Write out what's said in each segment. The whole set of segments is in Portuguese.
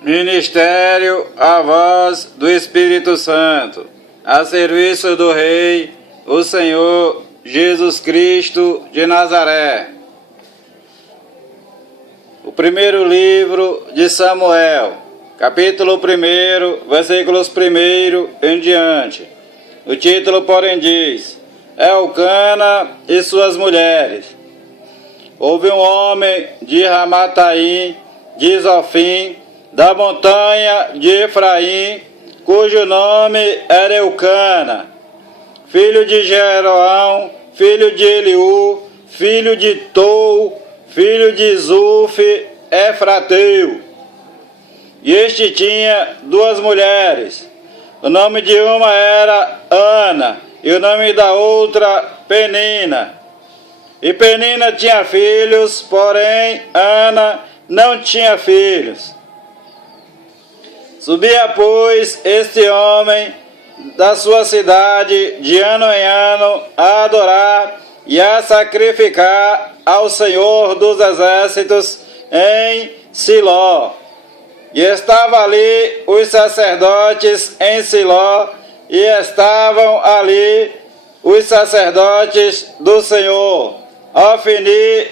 Ministério a voz do Espírito Santo, a serviço do Rei, o Senhor Jesus Cristo de Nazaré. O primeiro livro de Samuel, capítulo 1, versículos 1 em diante. O título, porém, diz: Elcana e suas mulheres. Houve um homem de Ramataim, de Zofim, da montanha de Efraim, cujo nome era Elcana, filho de Jeroão, filho de Eliú, filho de Tou, filho de Zuf, Efrateu. E este tinha duas mulheres. O nome de uma era Ana, e o nome da outra Penina. E Penina tinha filhos, porém Ana não tinha filhos. Subia, pois, este homem da sua cidade de ano em ano a adorar e a sacrificar ao Senhor dos Exércitos em Siló. E estavam ali os sacerdotes em Siló, e estavam ali os sacerdotes do Senhor, Ofni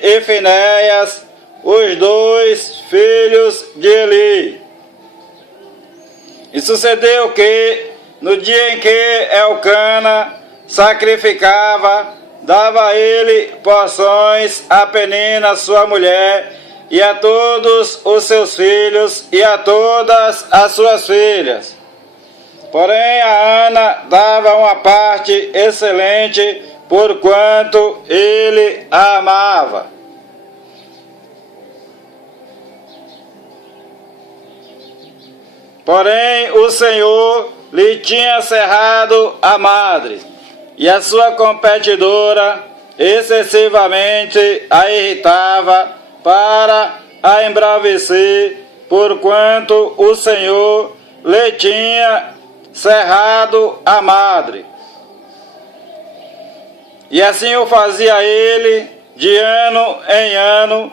e Finéias, os dois filhos de Eli. E sucedeu que, no dia em que Elcana sacrificava, dava ele porções a Penina, sua mulher, e a todos os seus filhos, e a todas as suas filhas. Porém, a Ana dava uma parte excelente, porquanto ele a amava. Porém, o Senhor lhe tinha cerrado a madre, e a sua competidora excessivamente a irritava para a embravecer, porquanto o Senhor lhe tinha cerrado a madre. E assim o fazia ele de ano em ano,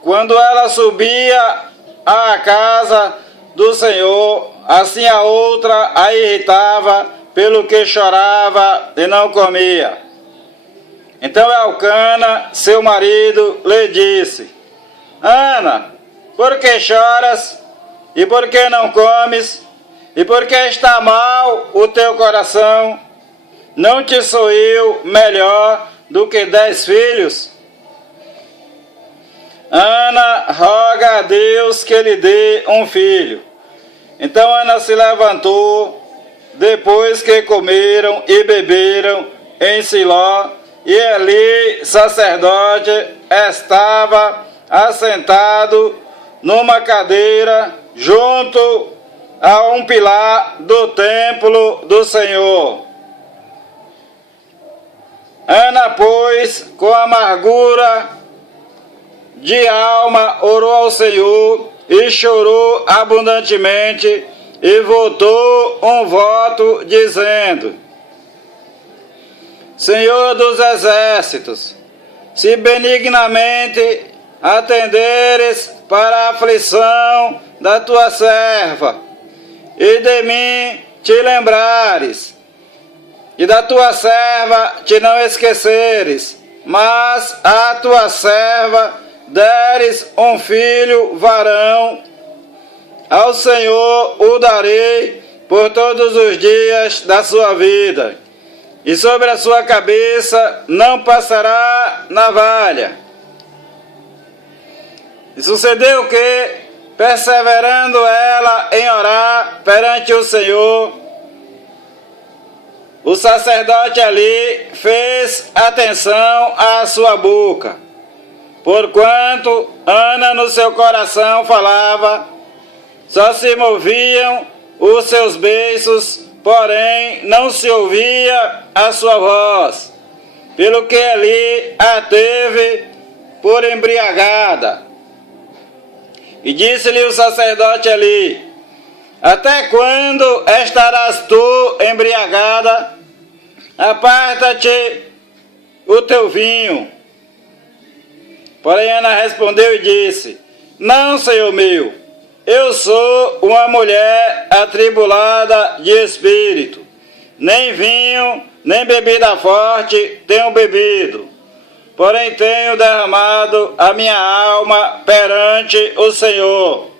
quando ela subia à casa do Senhor, assim a outra a irritava, pelo que chorava e não comia. Então Elcana, seu marido, lhe disse: Ana, por que choras? E por que não comes? E por que está mal o teu coração? Não te sou eu melhor do que 10 filhos? Ana roga a Deus que lhe dê um filho. Então Ana se levantou, depois que comeram e beberam em Siló, e Eli, sacerdote, estava assentado numa cadeira junto a um pilar do templo do Senhor. Ana, pois, com amargura de alma, orou ao Senhor e chorou abundantemente, e votou um voto, dizendo: Senhor dos Exércitos, se benignamente atenderes para a aflição da tua serva, e de mim te lembrares, e da tua serva te não esqueceres, mas à tua serva deres um filho varão, ao Senhor o darei por todos os dias da sua vida, e sobre a sua cabeça não passará navalha. E sucedeu que, perseverando ela em orar perante o Senhor, o sacerdote ali fez atenção à sua boca, porquanto Ana no seu coração falava, só se moviam os seus beiços, porém não se ouvia a sua voz, pelo que Eli a teve por embriagada. E disse-lhe o sacerdote Eli: Até quando estarás tu embriagada? Aparta-te o teu vinho. Porém Ana respondeu e disse: Não, senhor meu, eu sou uma mulher atribulada de espírito, nem vinho, nem bebida forte tenho bebido, porém tenho derramado a minha alma perante o Senhor.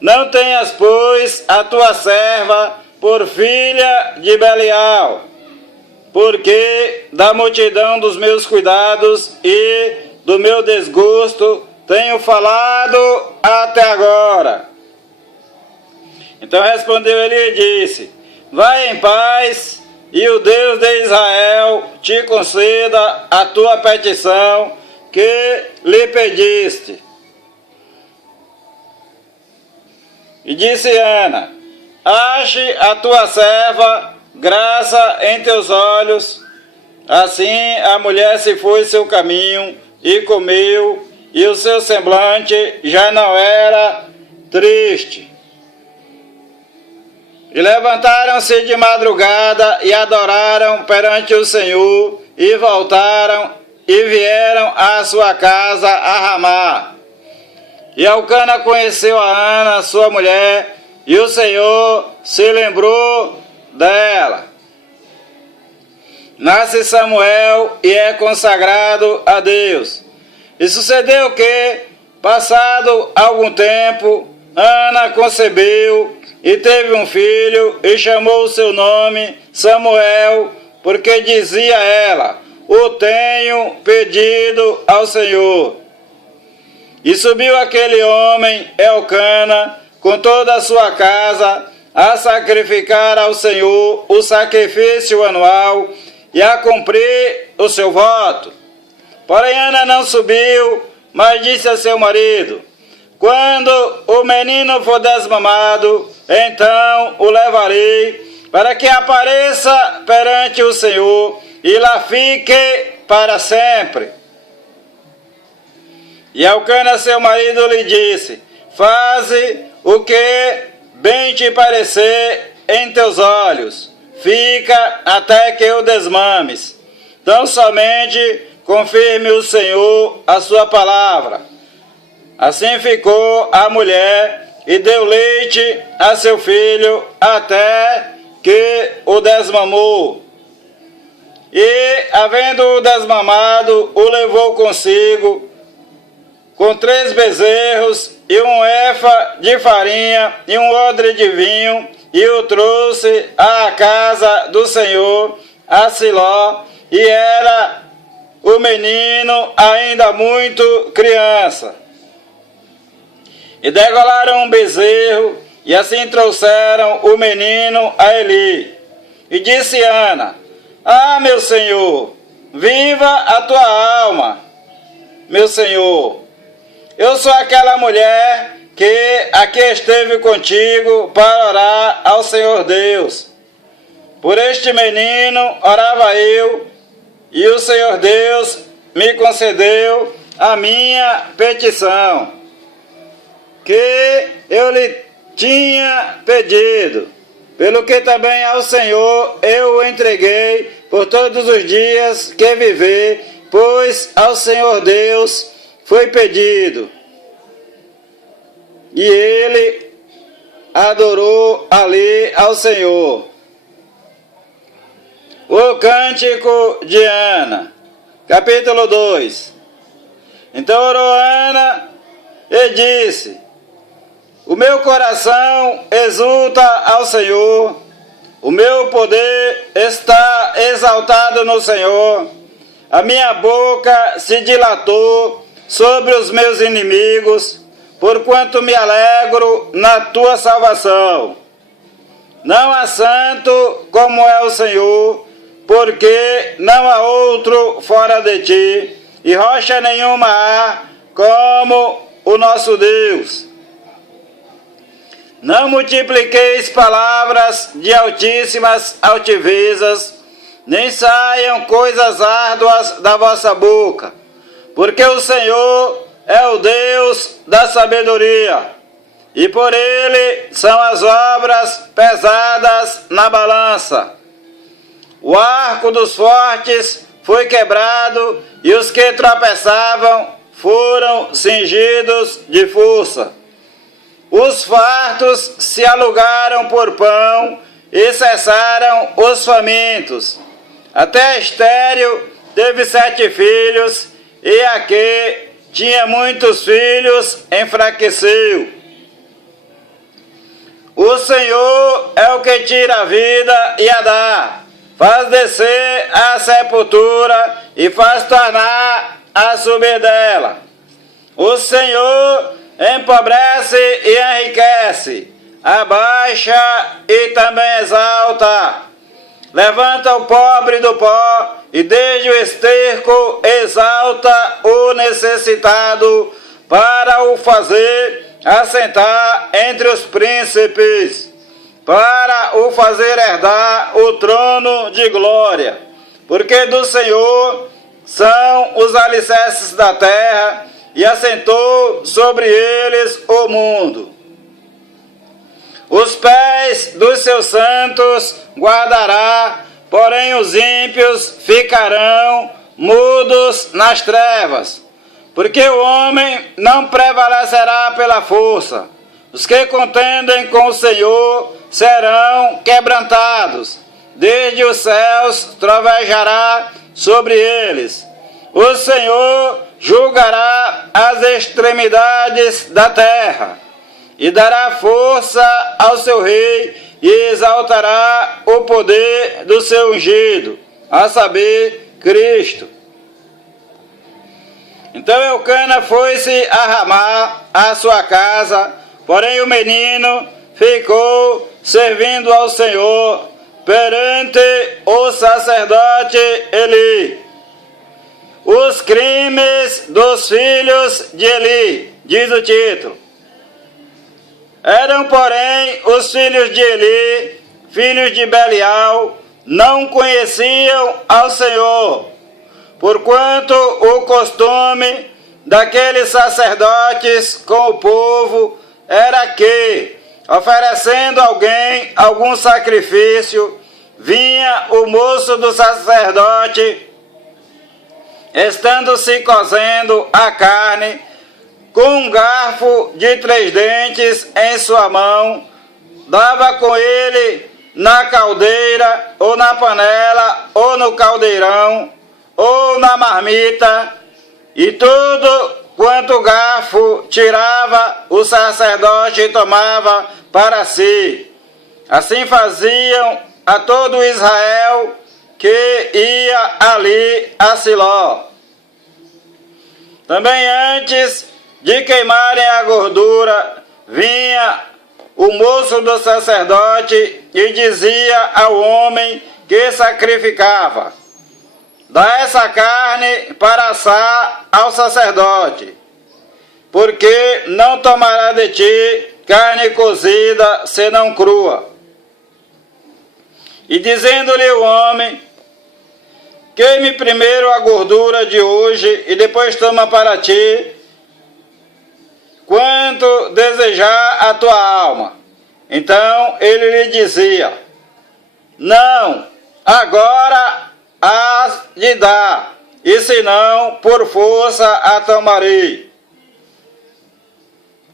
Não tenhas, pois, a tua serva por filha de Belial, porque da multidão dos meus cuidados e do meu desgosto tenho falado até agora. Então respondeu ele e disse: vai em paz, e o Deus de Israel te conceda a tua petição que lhe pediste. E disse Ana: ache a tua serva graça em teus olhos. Assim a mulher se foi seu caminho e comeu, e o seu semblante já não era triste. E levantaram-se de madrugada e adoraram perante o Senhor, e voltaram e vieram à sua casa a Ramá. E Elcana conheceu a Ana, sua mulher, e o Senhor se lembrou dela. Nasce Samuel e é consagrado a Deus. E sucedeu que, passado algum tempo, Ana concebeu e teve um filho, e chamou o seu nome Samuel, porque dizia ela: o tenho pedido ao Senhor. E subiu aquele homem, Elcana, com toda a sua casa, a sacrificar ao Senhor o sacrifício anual e a cumprir o seu voto. Porém Ana não subiu, mas disse a seu marido: quando o menino for desmamado, então o levarei, para que apareça perante o Senhor e lá fique para sempre. E Elcana, seu marido, lhe disse: faze o que bem te parecer em teus olhos, fica até que o desmames. Tão somente confirme o Senhor a sua palavra. Assim ficou a mulher e deu leite a seu filho até que o desmamou. E, havendo-o desmamado, o levou consigo com 3 bezerros e um efa de farinha e um odre de vinho, e o trouxe à casa do Senhor, a Siló, e era o menino ainda muito criança. E degolaram um bezerro, e assim trouxeram o menino a Eli. E disse Ana: ah, meu senhor, viva a tua alma, meu senhor. Eu sou aquela mulher que aqui esteve contigo para orar ao Senhor Deus. Por este menino orava eu, e o Senhor Deus me concedeu a minha petição, que eu lhe tinha pedido, pelo que também ao Senhor eu o entreguei por todos os dias que viver, pois ao Senhor Deus foi pedido. E ele adorou ali ao Senhor. O cântico de Ana, capítulo 2. Então orou Ana e disse: o meu coração exulta ao Senhor, o meu poder está exaltado no Senhor, a minha boca se dilatou sobre os meus inimigos, porquanto me alegro na tua salvação. Não há santo como é o Senhor, porque não há outro fora de ti, e rocha nenhuma há como o nosso Deus. Não multipliqueis palavras de altíssimas altivezas, nem saiam coisas árduas da vossa boca, porque o Senhor é o Deus da sabedoria, e por ele são as obras pesadas na balança. O arco dos fortes foi quebrado, e os que tropeçavam foram cingidos de força. Os fartos se alugaram por pão e cessaram os famintos. Até Estéril teve 7 filhos e a que tinha muitos filhos enfraqueceu. O Senhor é o que tira a vida e a dá, faz descer a sepultura e faz tornar a subir dela. O Senhor empobrece e enriquece, abaixa e também exalta. Levanta o pobre do pó e desde o esterco exalta o necessitado para o fazer assentar entre os príncipes, para o fazer herdar o trono de glória. Porque do Senhor são os alicerces da terra e assentou sobre eles o mundo. Os pés dos seus santos guardará, porém os ímpios ficarão mudos nas trevas. Porque o homem não prevalecerá pela força. Os que contendem com o Senhor serão quebrantados. Desde os céus trovejará sobre eles. O Senhor julgará as extremidades da terra e dará força ao seu rei e exaltará o poder do seu ungido, a saber, Cristo. Então Eucana foi-se a Ramá, à sua casa, porém o menino ficou servindo ao Senhor perante o sacerdote Eli. Os crimes dos filhos de Eli, diz o título. Eram, porém, os filhos de Eli, filhos de Belial, não conheciam ao Senhor, porquanto o costume daqueles sacerdotes com o povo era que, oferecendo alguém algum sacrifício, vinha o moço do sacerdote, estando se cozendo a carne, com um garfo de 3 dentes em sua mão, dava com ele na caldeira, ou na panela, ou no caldeirão, ou na marmita, e tudo quanto o garfo tirava, o sacerdote tomava para si. Assim faziam a todo Israel que ia ali a Siló. Também antes de queimarem a gordura, vinha o moço do sacerdote e dizia ao homem que sacrificava: dá essa carne para assar ao sacerdote, porque não tomará de ti carne cozida, senão crua. E dizendo-lhe o homem: queime primeiro a gordura de hoje e depois toma para ti quanto desejar a tua alma. Então ele lhe dizia: não, agora hás de dar, e senão por força a tomarei.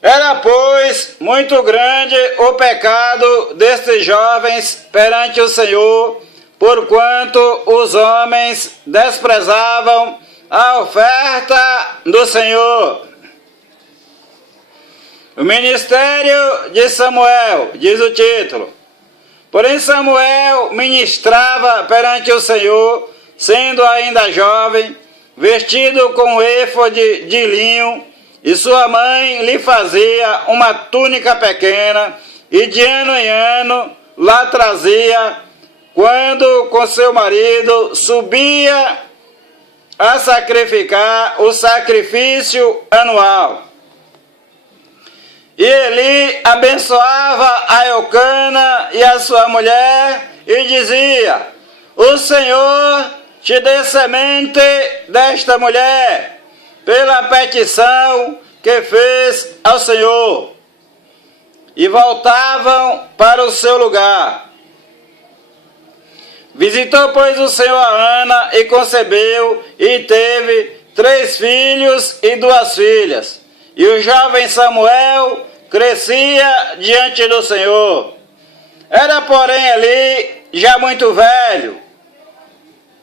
Era, pois, muito grande o pecado destes jovens perante o Senhor, porquanto os homens desprezavam a oferta do Senhor. O ministério de Samuel, diz o título. Porém Samuel ministrava perante o Senhor, sendo ainda jovem, vestido com éfode de linho, e sua mãe lhe fazia uma túnica pequena, e de ano em ano lá trazia, quando com seu marido subia a sacrificar o sacrifício anual. E Eli abençoava a Eucana e a sua mulher e dizia: o Senhor te dê semente desta mulher, pela petição que fez ao Senhor. E voltavam para o seu lugar. Visitou, pois, o Senhor a Ana e concebeu e teve 3 filhos e 2 filhas. E o jovem Samuel crescia diante do Senhor. Era, porém, ali já muito velho,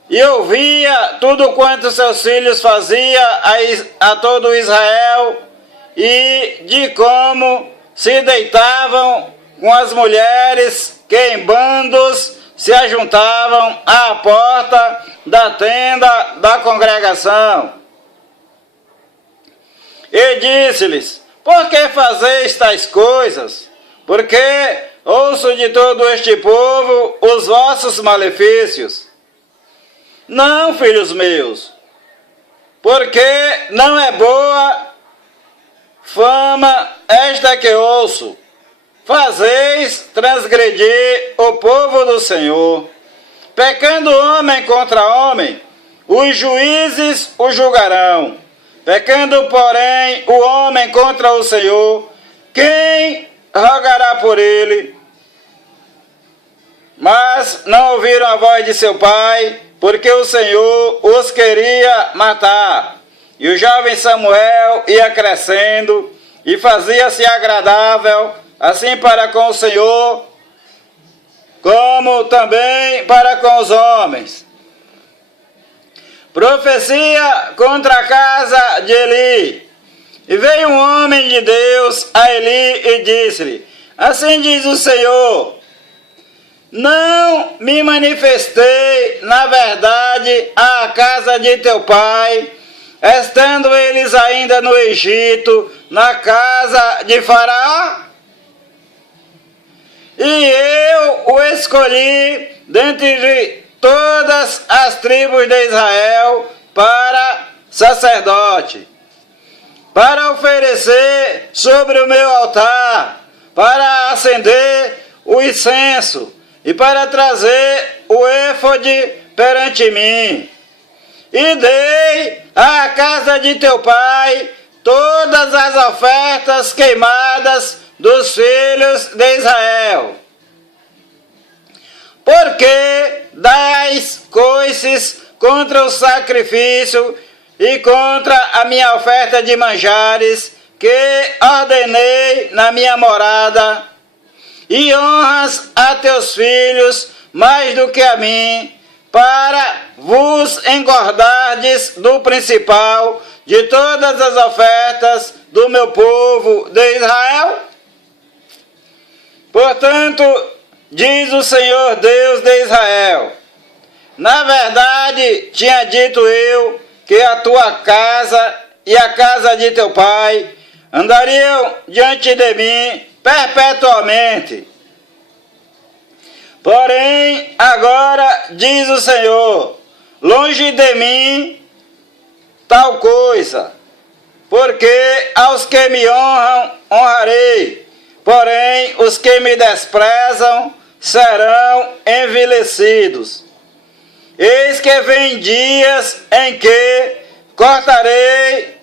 e ouvia tudo quanto seus filhos faziam a todo Israel, e de como se deitavam com as mulheres que em bandos se ajuntavam à porta da tenda da congregação. E disse-lhes: por que fazeis tais coisas? Porque ouço de todo este povo os vossos malefícios. Não, filhos meus, porque não é boa fama esta que ouço. Fazeis transgredir o povo do Senhor. Pecando homem contra homem, os juízes o julgarão. Pecando, porém, o homem contra o Senhor, quem rogará por ele? Mas não ouviram a voz de seu pai, porque o Senhor os queria matar. E o jovem Samuel ia crescendo e fazia-se agradável, assim para com o Senhor, como também para com os homens. Profecia contra a casa de Eli. E veio um homem de Deus a Eli e disse-lhe: assim diz o Senhor, não me manifestei na verdade à casa de teu pai, estando eles ainda no Egito, na casa de Faraó? E eu o escolhi dentre todas as tribos de Israel para sacerdote, para oferecer sobre o meu altar, para acender o incenso e para trazer o éfode perante mim. E dei à casa de teu pai todas as ofertas queimadas dos filhos de Israel. Porque dais coices contra o sacrifício e contra a minha oferta de manjares, que ordenei na minha morada, e honras a teus filhos mais do que a mim, para vos engordardes do principal de todas as ofertas do meu povo de Israel? Portanto, diz o Senhor Deus de Israel, na verdade tinha dito eu que a tua casa e a casa de teu pai andariam diante de mim perpetuamente. Porém, agora diz o Senhor, longe de mim tal coisa, porque aos que me honram, honrarei, porém os que me desprezam serão envelhecidos. Eis que vem dias em que cortarei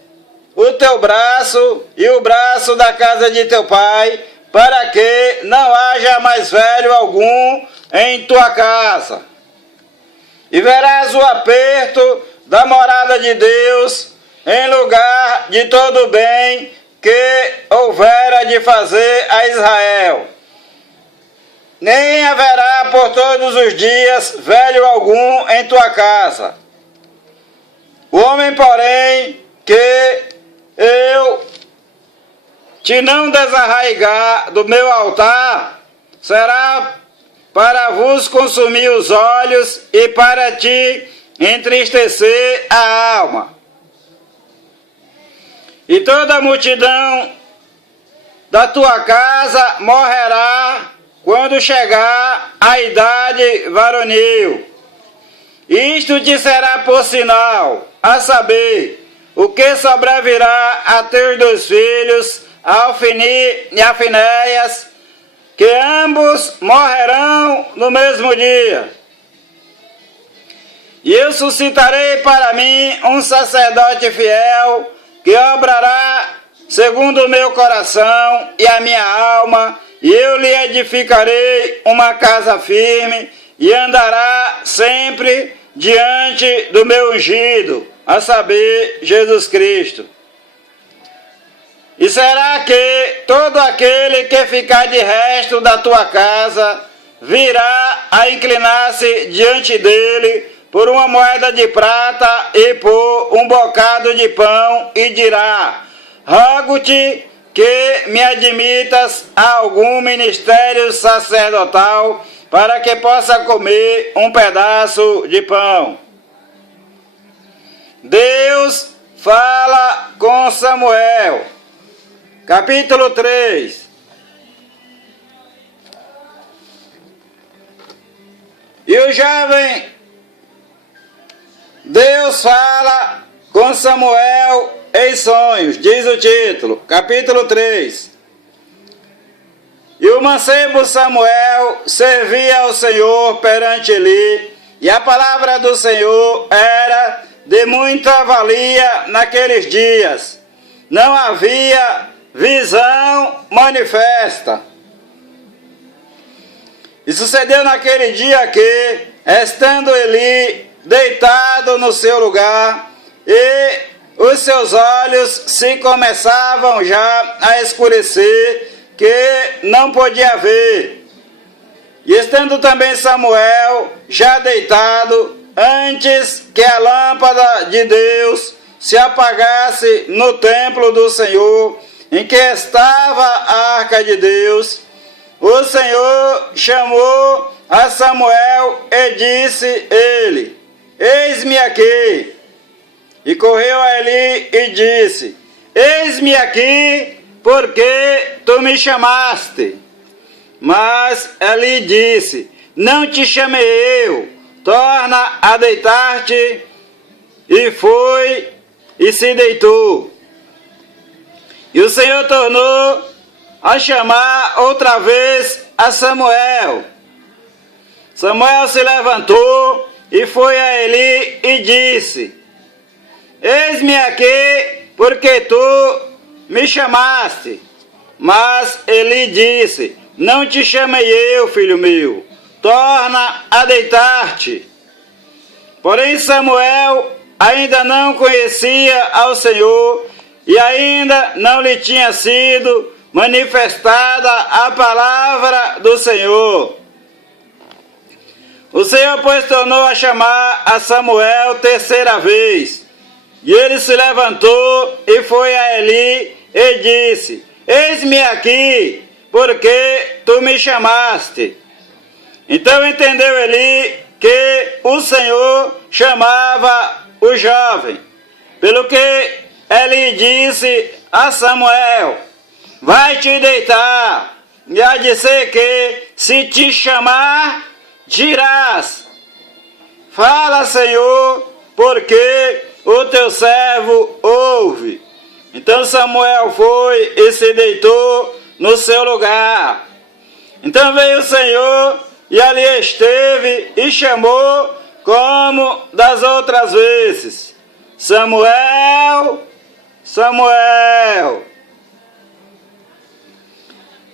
o teu braço e o braço da casa de teu pai, para que não haja mais velho algum em tua casa. E verás o aperto da morada de Deus em lugar de todo o bem que houvera de fazer a Israel. Nem haverá por todos os dias velho algum em tua casa. O homem, porém, que eu te não desarraigar do meu altar, será para vos consumir os olhos e para te entristecer a alma. E toda a multidão da tua casa morrerá quando chegar a idade varonil. Isto te será por sinal, a saber, o que sobrevirá a teus dois filhos, Alfini e a Finéias, que ambos morrerão no mesmo dia. E eu suscitarei para mim um sacerdote fiel, que obrará segundo o meu coração e a minha alma, e eu lhe edificarei uma casa firme, e andará sempre diante do meu ungido, a saber, Jesus Cristo. E será que todo aquele que ficar de resto da tua casa virá a inclinar-se diante dele por uma moeda de prata e por um bocado de pão e dirá: rogo-te que me admitas a algum ministério sacerdotal para que possa comer um pedaço de pão. Deus fala com Samuel. Capítulo 3. E o jovem, Deus fala com Samuel em sonhos, diz o título, capítulo 3. E o mancebo Samuel servia ao Senhor perante Eli, e a palavra do Senhor era de muita valia naqueles dias. Não havia visão manifesta. E sucedeu naquele dia que, estando Eli deitado no seu lugar, e os seus olhos se começavam já a escurecer, que não podia ver. E estando também Samuel já deitado, antes que a lâmpada de Deus se apagasse no templo do Senhor, em que estava a arca de Deus, o Senhor chamou a Samuel e disse ele: eis-me aqui. E correu a Eli e disse: eis-me aqui, porque tu me chamaste. Mas Eli disse: não te chamei eu, torna a deitar-te. E foi e se deitou. E o Senhor tornou a chamar outra vez a Samuel. Samuel se levantou e foi a Eli e disse: eis-me aqui, porque tu me chamaste. Mas Eli disse: não te chamei eu, filho meu, torna a deitar-te. Porém Samuel ainda não conhecia ao Senhor, e ainda não lhe tinha sido manifestada a palavra do Senhor. O Senhor, pois, tornou a chamar a Samuel terceira vez. E ele se levantou e foi a Eli e disse: eis-me aqui, porque tu me chamaste. Então entendeu Eli que o Senhor chamava o jovem, pelo que Eli disse a Samuel: vai te deitar, e há de ser que, se te chamar, dirás: fala, Senhor, porque o teu servo ouve. Então Samuel foi e se deitou no seu lugar. Então veio o Senhor e ali esteve e chamou como das outras vezes: Samuel, Samuel.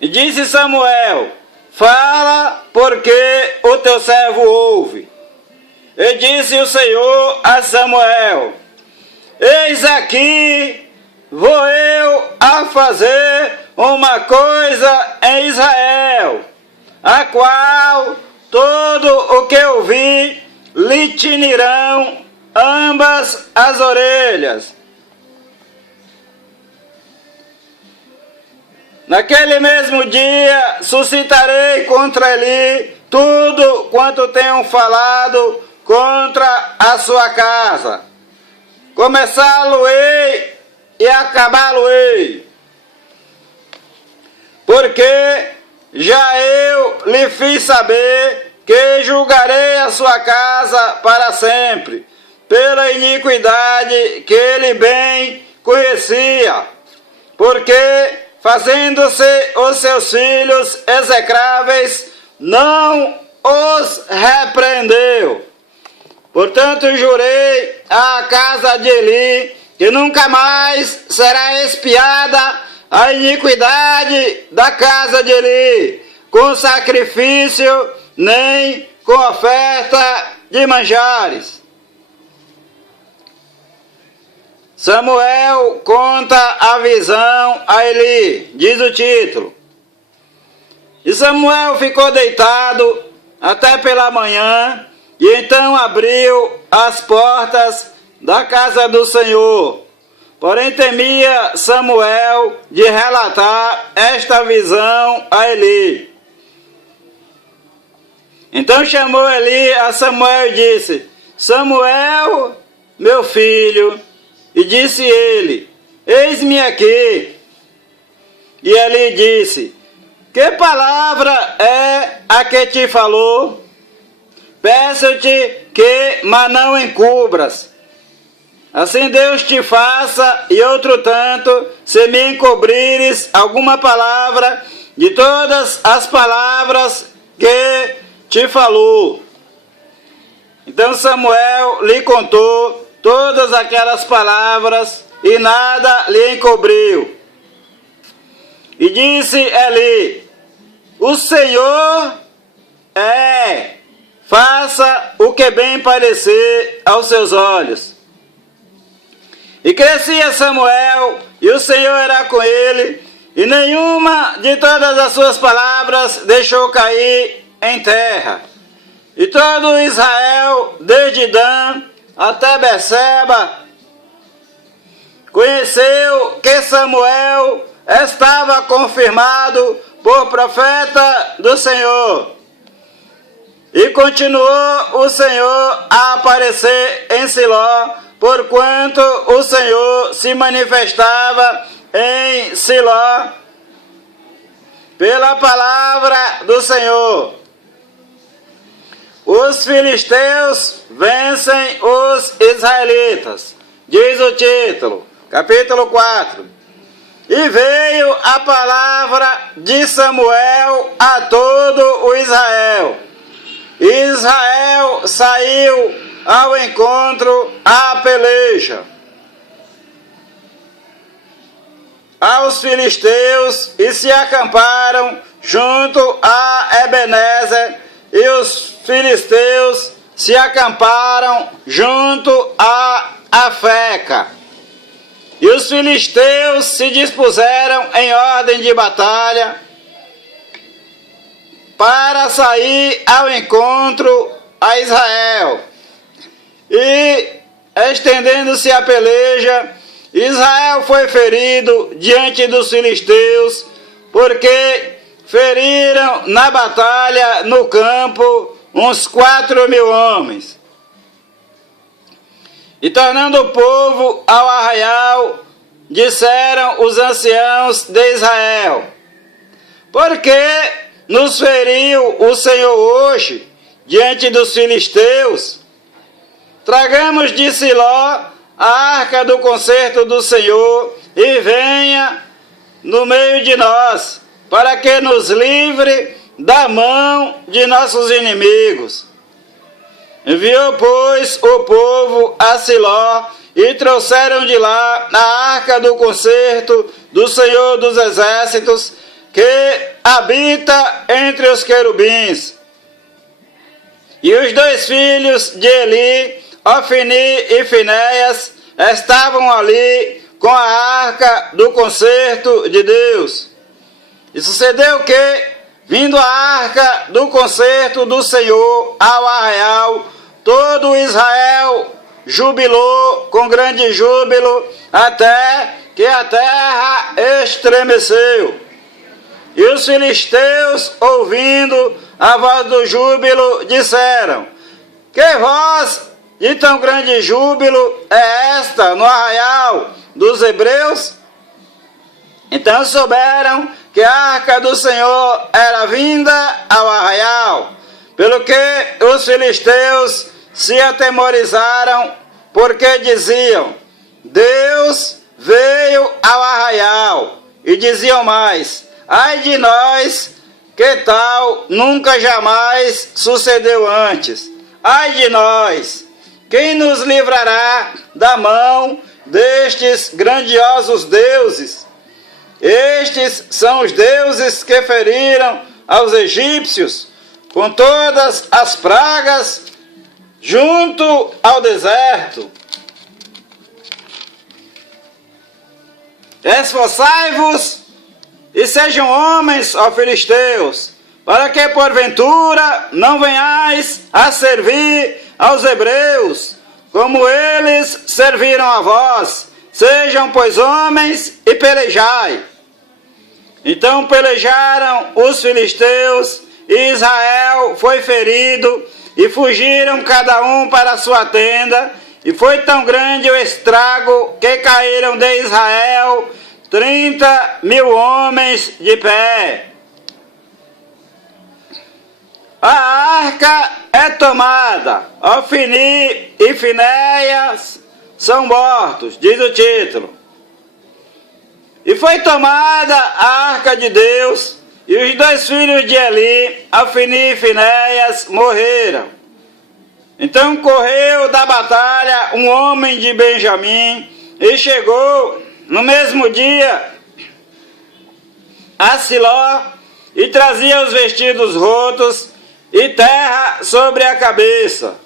E disse Samuel: fala, porque o teu servo ouve. E disse o Senhor a Samuel: eis aqui, vou eu a fazer uma coisa em Israel, a qual todo o que ouvir lhe tinirão ambas as orelhas. Naquele mesmo dia suscitarei contra ele tudo quanto tenham falado contra a sua casa. Começá-lo-ei e acabá-lo-ei. Porque já eu lhe fiz saber que julgarei a sua casa para sempre, pela iniquidade que ele bem conhecia, porque, fazendo-se os seus filhos execráveis, não os repreendeu. Portanto, jurei à casa de Eli que nunca mais será expiada a iniquidade da casa de Eli, com sacrifício, nem com oferta de manjares. Samuel conta a visão a Eli, diz o título. E Samuel ficou deitado até pela manhã, e então abriu as portas da casa do Senhor. Porém temia Samuel de relatar esta visão a Eli. Então chamou Eli a Samuel e disse: Samuel, meu filho. E disse ele: Eis-me aqui. E Eli disse: Que palavra é a que te falou? Peço-te que mas não encubras. Assim Deus te faça, e outro tanto, se me encobrires alguma palavra de todas as palavras que te falou. Então Samuel lhe contou todas aquelas palavras e nada lhe encobriu. E disse Eli: O Senhor faça o que bem parecer aos seus olhos. E crescia Samuel, e o Senhor era com ele, e nenhuma de todas as suas palavras deixou cair em terra. E todo Israel, desde Dan até Berseba, conheceu que Samuel estava confirmado por profeta do Senhor. E continuou o Senhor a aparecer em Siló, porquanto o Senhor se manifestava em Siló pela palavra do Senhor. Os filisteus vencem os israelitas, diz o título, capítulo 4. E veio a palavra de Samuel a todo o Israel. Israel saiu ao encontro à peleja aos filisteus e se acamparam junto a Ebenezer, e os filisteus se acamparam junto a Afeca. E os filisteus se dispuseram em ordem de batalha para sair ao encontro a Israel. E, estendendo-se a peleja, Israel foi ferido diante dos filisteus, porque feriram na batalha no campo uns 4.000 homens. E tornando o povo ao arraial, disseram os anciãos de Israel: Por que nos feriu o Senhor hoje diante dos filisteus? Tragamos de Siló a arca do concerto do Senhor e venha no meio de nós, para que nos livre da mão de nossos inimigos. Enviou, pois, o povo a Siló e trouxeram de lá a arca do concerto do Senhor dos Exércitos, que habita entre os querubins. E os 2 filhos de Eli, Ofni e Finéias, estavam ali com a arca do concerto de Deus. E sucedeu que, vindo a arca do concerto do Senhor ao arraial, todo Israel jubilou com grande júbilo, até que a terra estremeceu. E os filisteus, ouvindo a voz do júbilo, disseram: Que voz de tão grande júbilo é esta no arraial dos hebreus? Então souberam que a arca do Senhor era vinda ao arraial, pelo que os filisteus se atemorizaram, porque diziam: Deus veio ao arraial. E diziam mais: Ai de nós, que tal nunca jamais sucedeu antes. Ai de nós, quem nos livrará da mão destes grandiosos deuses? Estes são os deuses que feriram aos egípcios com todas as pragas junto ao deserto. Esforçai-vos e sejam homens, ó filisteus, para que porventura não venhais a servir aos hebreus, como eles serviram a vós. Sejam, pois, homens e pelejai. Então pelejaram os filisteus, e Israel foi ferido, e fugiram cada um para a sua tenda, e foi tão grande o estrago que caíram de Israel 30.000 homens de pé. A arca é tomada, Ofni e Finéias são mortos, diz o título. E foi tomada a arca de Deus, e os 2 filhos de Eli, Ofni e Finéias, morreram. Então correu da batalha um homem de Benjamim, e chegou no mesmo dia a Siló, e trazia os vestidos rotos e terra sobre a cabeça.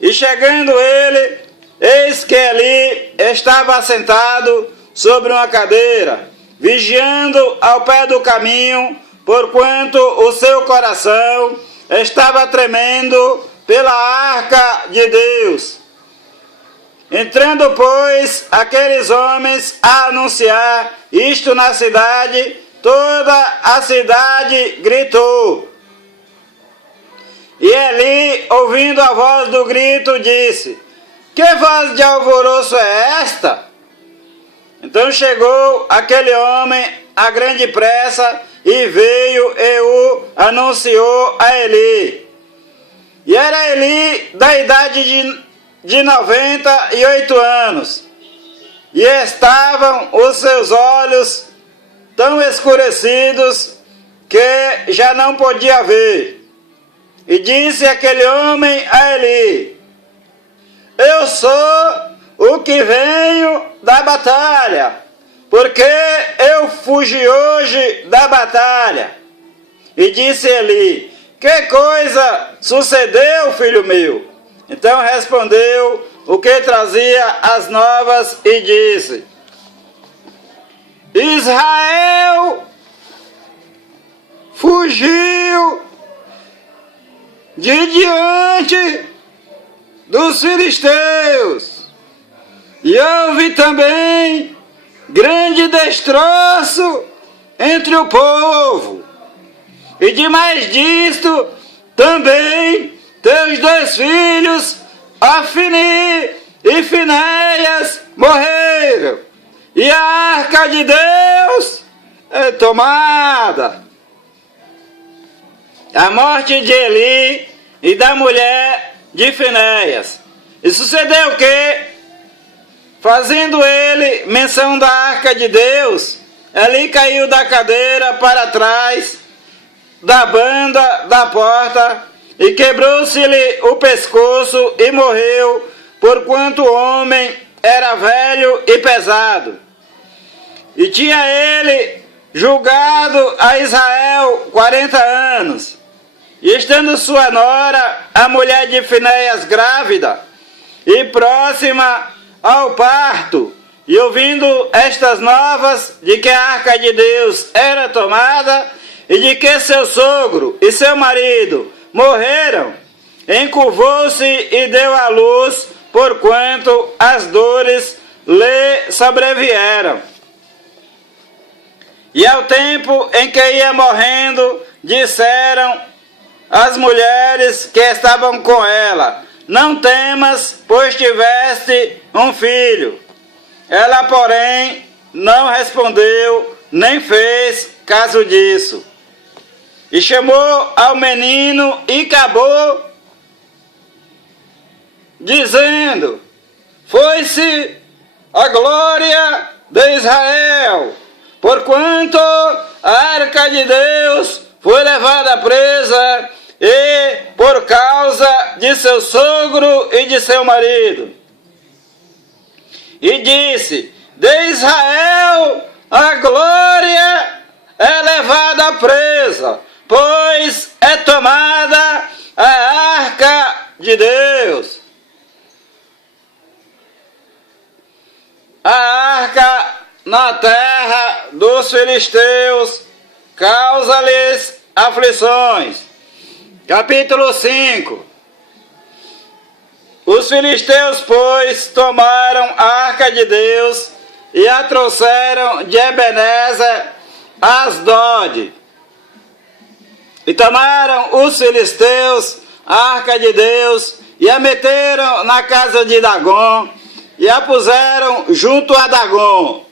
E chegando ele, eis que Eli estava assentado sobre uma cadeira, vigiando ao pé do caminho, porquanto o seu coração estava tremendo pela arca de Deus. Entrando, pois, aqueles homens a anunciar isto na cidade, toda a cidade gritou. E Eli, ouvindo a voz do grito, disse: que voz de alvoroço é esta? Então chegou aquele homem a grande pressa, e veio e o anunciou a Eli. E era Eli da idade de 98 anos, e estavam os seus olhos tão escurecidos que já não podia ver. E disse aquele homem a Eli: eu sou o que venho da batalha, porque eu fugi hoje da batalha. E disse Eli: que coisa sucedeu, filho meu? Então respondeu o que trazia as novas e disse: Israel fugiu de diante dos filisteus, e houve também grande destroço entre o povo. E demais disto, também teus 2 filhos, Ofni e Finéias, morreram, e a arca de Deus é tomada. A morte de Eli e da mulher de Finéias. E sucedeu que, fazendo ele menção da arca de Deus, Eli caiu da cadeira para trás da banda da porta, e quebrou-se-lhe o pescoço e morreu, porquanto o homem era velho e pesado. E tinha ele julgado a Israel 40 anos. E estando sua nora, a mulher de Finéias, grávida e próxima ao parto, e ouvindo estas novas de que a arca de Deus era tomada, e de que seu sogro e seu marido morreram, encurvou-se e deu à luz, porquanto as dores lhe sobrevieram. E ao tempo em que ia morrendo, disseram as mulheres que estavam com ela: não temas, pois tiveste um filho. Ela, porém, não respondeu, nem fez caso disso. E chamou ao menino e acabou, dizendo: foi-se a glória de Israel, porquanto a arca de Deus foi levada presa, e por causa de seu sogro e de seu marido. E disse: de Israel a glória é levada presa, pois é tomada a arca de Deus. A arca na terra dos filisteus, causa-lhes aflições. Capítulo 5. Os filisteus, pois, tomaram a arca de Deus e a trouxeram de Ebenezer a Asdod. E tomaram os filisteus a arca de Deus e a meteram na casa de Dagom e a puseram junto a Dagom.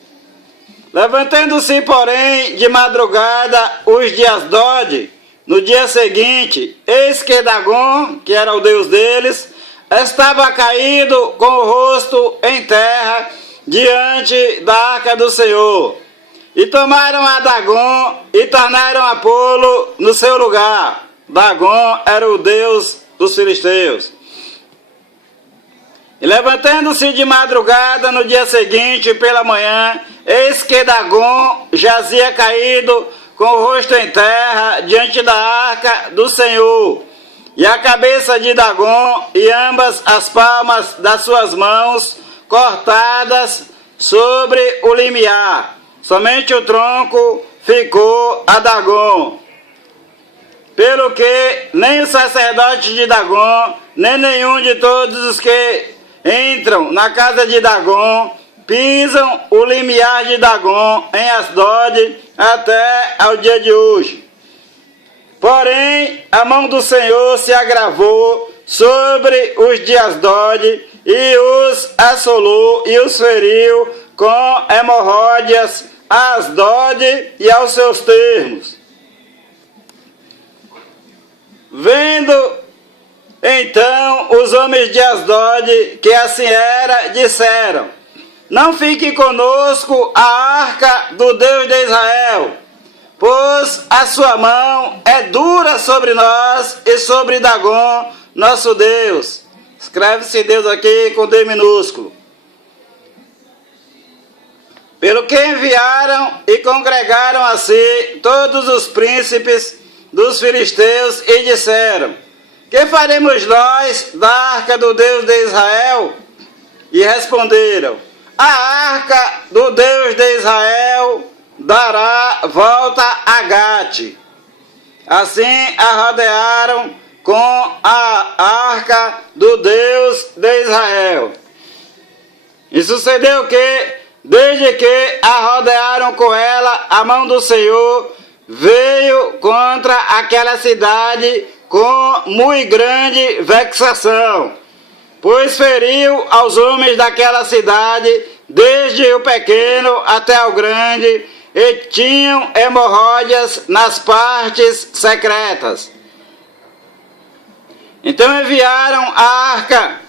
Levantando-se, porém, de madrugada os de Asdod, no dia seguinte, eis que Dagom, que era o deus deles, estava caído com o rosto em terra diante da arca do Senhor. E tomaram a Dagom e tornaram a pô-lo no seu lugar. Dagom era o deus dos filisteus. E levantando-se de madrugada no dia seguinte, pela manhã, eis que Dagom jazia caído com o rosto em terra diante da arca do Senhor. E a cabeça de Dagom e ambas as palmas das suas mãos cortadas sobre o limiar. Somente o tronco ficou a Dagom. Pelo que nem o sacerdote de Dagom, nem nenhum de todos os que entram na casa de Dagom, pisam o limiar de Dagom em Asdod até ao dia de hoje. Porém, a mão do Senhor se agravou sobre os de Asdod e os assolou e os feriu com hemorróidas a Asdod e aos seus termos. Vendo então os homens de Asdod que assim era, disseram: não fique conosco a arca do Deus de Israel, pois a sua mão é dura sobre nós e sobre Dagom, nosso Deus. Escreve-se Deus aqui com D minúsculo. Pelo que enviaram e congregaram a si todos os príncipes dos filisteus e disseram: que faremos nós da arca do Deus de Israel? E responderam: a arca do Deus de Israel dará volta a Gate. Assim a rodearam com a arca do Deus de Israel. E sucedeu que, desde que a rodearam com ela, a mão do Senhor veio contra aquela cidade com muito grande vexação, pois feriu aos homens daquela cidade, desde o pequeno até o grande, e tinham hemorróidas nas partes secretas. Então enviaram a arca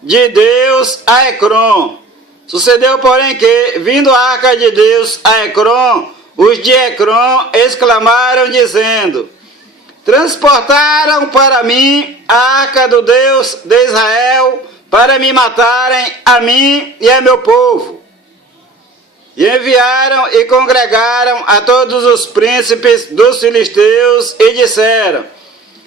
de Deus a Ecrom. Sucedeu, porém, que, vindo a arca de Deus a Ecrom, os de Ecrom exclamaram, dizendo: transportaram para mim a arca do Deus de Israel para me matarem a mim e a meu povo. E enviaram e congregaram a todos os príncipes dos filisteus e disseram: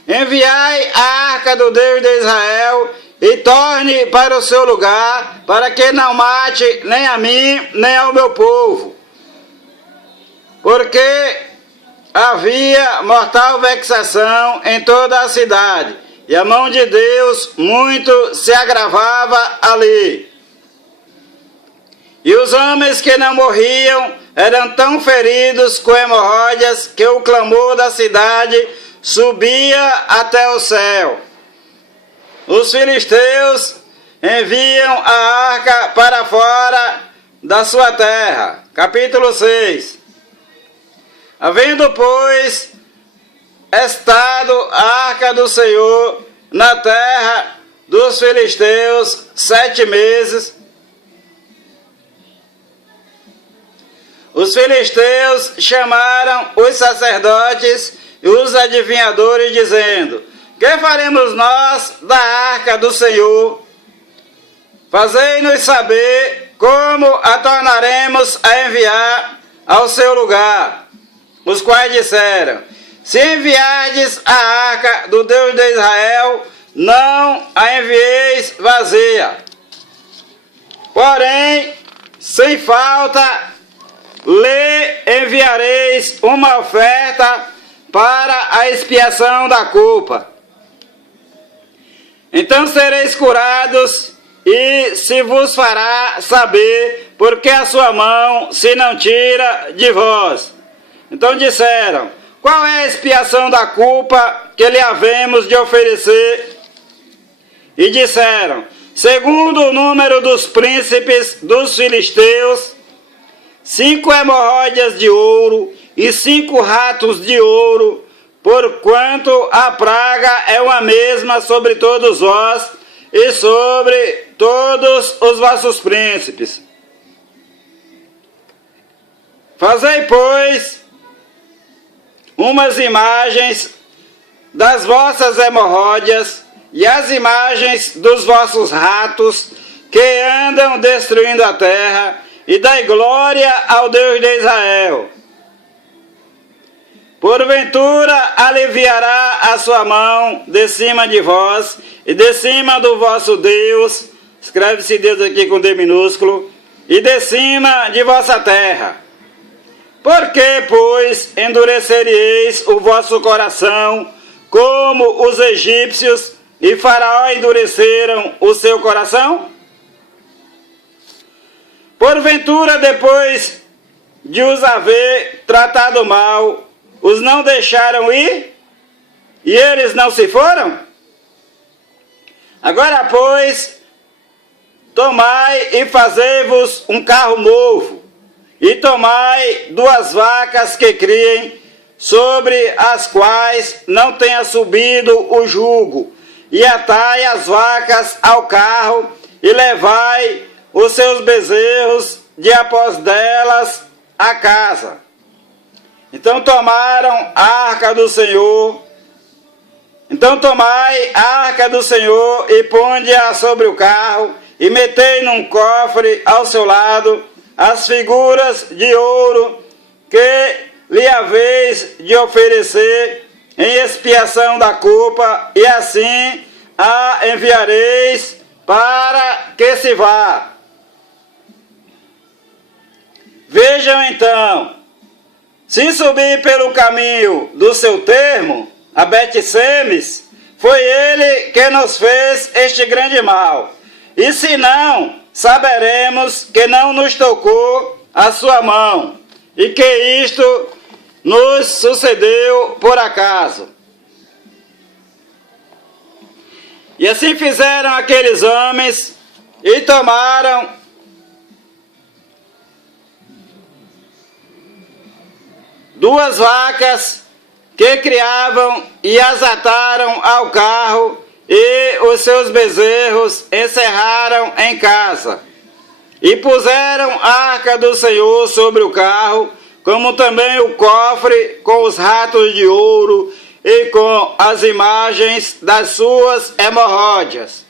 enviai a arca do Deus de Israel e torne para o seu lugar, para que não mate nem a mim nem ao meu povo. Porque havia mortal vexação em toda a cidade, e a mão de Deus muito se agravava ali. E os homens que não morriam eram tão feridos com hemorróidas que o clamor da cidade subia até o céu. Os filisteus enviam a arca para fora da sua terra. Capítulo 6. Havendo, pois, estado a arca do Senhor na terra dos filisteus 7 meses, os filisteus chamaram os sacerdotes e os adivinhadores, dizendo: que faremos nós da arca do Senhor? Fazei-nos saber como a tornaremos a enviar ao seu lugar. Os quais disseram: se enviardes a arca do Deus de Israel, não a envieis vazia. Porém, sem falta lhe enviareis uma oferta para a expiação da culpa. Então sereis curados, e se vos fará saber porque a sua mão se não tira de vós. Então disseram: qual é a expiação da culpa que lhe havemos de oferecer? E disseram: segundo o número dos príncipes dos filisteus, 5 hemorróidas de ouro e 5 ratos de ouro, porquanto a praga é uma mesma sobre todos vós e sobre todos os vossos príncipes. Fazei, pois, umas imagens das vossas hemorróidas e as imagens dos vossos ratos que andam destruindo a terra, e dai glória ao Deus de Israel. Porventura aliviará a sua mão de cima de vós e de cima do vosso Deus, escreve-se Deus aqui com D minúsculo, e de cima de vossa terra. Por que, pois, endurecereis o vosso coração, como os egípcios e Faraó endureceram o seu coração? Porventura, depois de os haver tratado mal, os não deixaram ir, e eles não se foram? Agora, pois, tomai e fazei-vos um carro novo, e tomai 2 vacas que criem, sobre as quais não tenha subido o jugo, e atai as vacas ao carro, e levai os seus bezerros de após delas a casa. Então tomaram a arca do Senhor. Então tomai a arca do Senhor e ponde-a sobre o carro, e metei num cofre ao seu lado as figuras de ouro que lhe haveis de oferecer em expiação da culpa, e assim a enviareis para que se vá. Vejam então, se subir pelo caminho do seu termo, a Bet-Semes, foi ele que nos fez este grande mal. E se não, saberemos que não nos tocou a sua mão, e que isto nos sucedeu por acaso. E assim fizeram aqueles homens, e tomaram duas vacas que criavam e as ataram ao carro, e os seus bezerros encerraram em casa. E puseram a arca do Senhor sobre o carro, como também o cofre com os ratos de ouro e com as imagens das suas hemorróidas.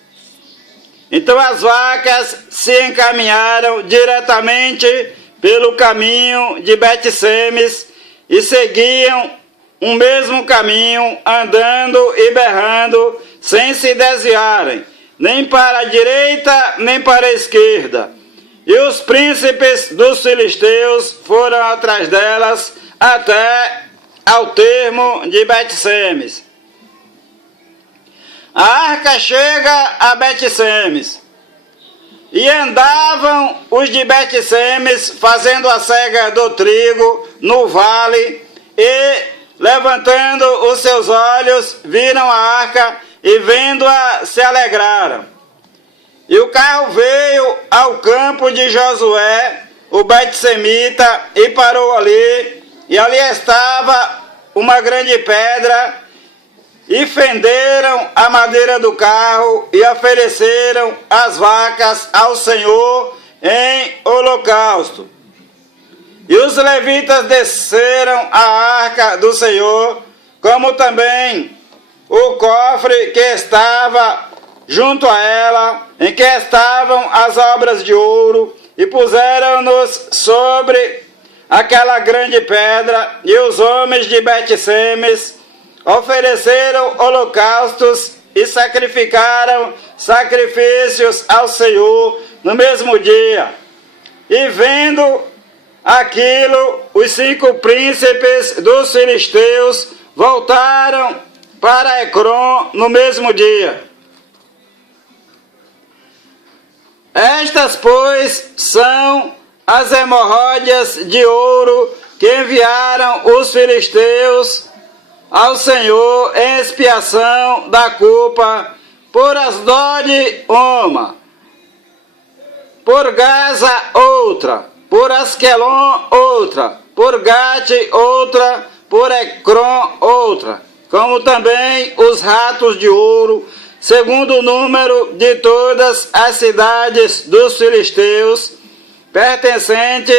Então as vacas se encaminharam diretamente pelo caminho de Bet-Semes e seguiam um mesmo caminho, andando e berrando, sem se desviarem, nem para a direita, nem para a esquerda. E os príncipes dos filisteus foram atrás delas até ao termo de Bet-Semes. A arca chega a Bet-Semes, e andavam os de Bet-Semes fazendo a cega do trigo no vale, e levantando os seus olhos, viram a arca, e vendo-a se alegraram. E o carro veio ao campo de Josué, o Bet-Semita, e parou ali, e ali estava uma grande pedra, e fenderam a madeira do carro, e ofereceram as vacas ao Senhor em holocausto. E os levitas desceram a arca do Senhor, como também o cofre que estava junto a ela, em que estavam as obras de ouro, e puseram-nos sobre aquela grande pedra, e os homens de Bet-Semes ofereceram holocaustos e sacrificaram sacrifícios ao Senhor no mesmo dia. E vendo aquilo, os 5 príncipes dos filisteus voltaram para Ecrom no mesmo dia. Estas, pois, são as hemorróidas de ouro que enviaram os filisteus ao Senhor em expiação da culpa por Asdod uma, por Gaza outra, por Asquelon outra, por Gate outra, por Ecrom outra, como também os ratos de ouro, segundo o número de todas as cidades dos filisteus, pertencentes